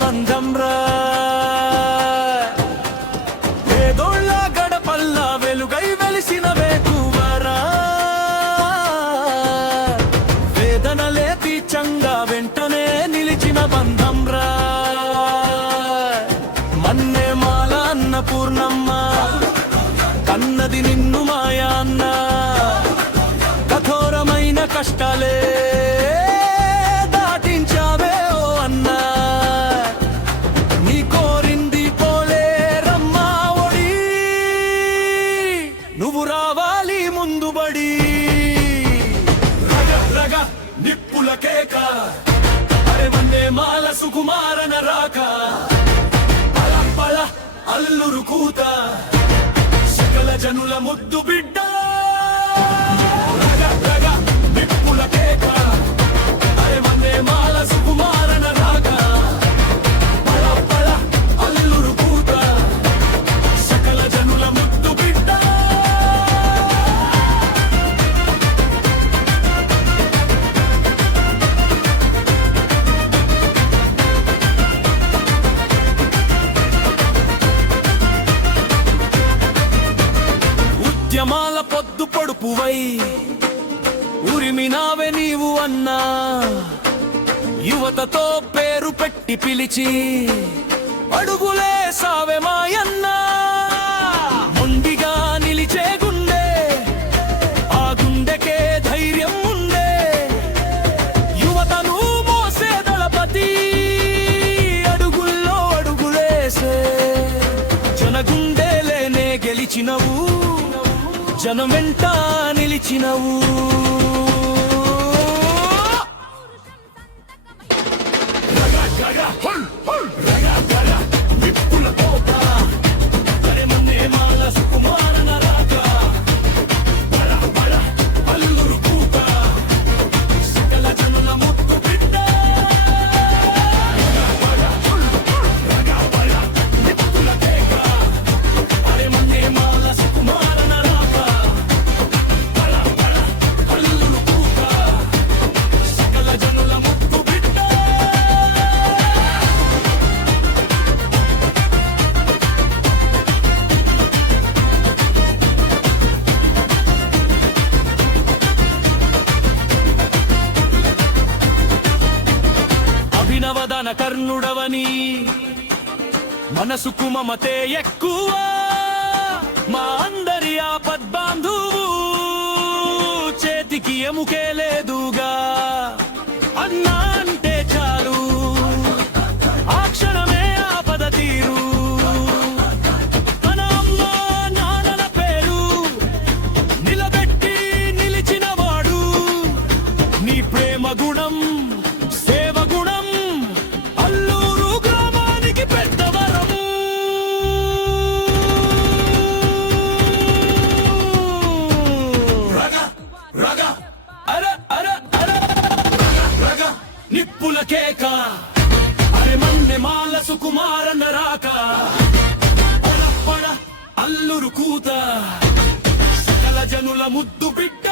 బంధంరా. పేదోళ్ళ గడపల్ల వెలుగై వెలిసిన వేకువరా. వేదనలే తీర్చంగా వెంటనే నిలిచిన బంధంరా. మన్నే మాల అన్నపూర్ణమ్మ కన్నది నిన్ను మాయా అన్న. కఠోరమైన కష్టాలే దాటించావే ఓ అన్న. నీ కోరింది పోలే రమ్మా ఒడి, నువ్వు రావాలి ముందుబడి. రగ రగ నిప్పుల కేక, అరే వందే మాల సుకుమారన రాక. పళ పళ అల్లురు కూత, సకల జనుల ముద్దు బిడ్డ. రగ రగ నిప్పుల కేక, అరే వందే మాల సుకుమారన రాక. పళ పళ అల్లురు కూత, సకల జనుల ముద్దు బిడ్డ. ఉద్యమాల పొద్దు పొడుపువై ఉరిమినావే నీవు అన్నా. యువతతో పేరు పెట్టి పిలిచి అడుగులే సావే మాయన్నా. మొండిగా నిలిచే గుండె, ఆ గుండెకే ధైర్యం ఉండే. యువతను మోసే దళపతి, అడుగుల్లో అడుగులేసే. జనగుండెలేనే గెలిచినవు, జనం వెంట నిలిచినవు. నిప్పుల కోట, అరే మన్నే మాల సుకుమారన రాక. బడ బడ అల్లురు కూత, సకల జనుల ముద్దు బిడ్డ. నిప్పుల కేక, అరే మన్నే మాల సుకుమారన రాక. అల్లురు కూత, సకల జనుల ముద్దు బిడ్డ. అభినవదన కర్ణుడవని మనసుకు మమతే ఎక్కువ. మా అందరి ఆపద్బాంధువు, చేతికి ఎముకే లేదుగా. అన్నా అంటే చాలు, ఆ క్షణమే ఆపద తీరు. మన అమ్మ నాన్నల పేరు నిలబెట్టి నిలిచినవాడు. నీ ప్రేమ గుణం, సేవ గుణం, అల్లూరు గ్రామానికి పెద్ద వరం. రగ రగ అర అర అర రగ నిప్పుల కేక, అరే మన్నె మాల సుకుమారన రాక. పడ పడ అల్లురు కూత, సకల జనుల ముద్దు బిడ్డ.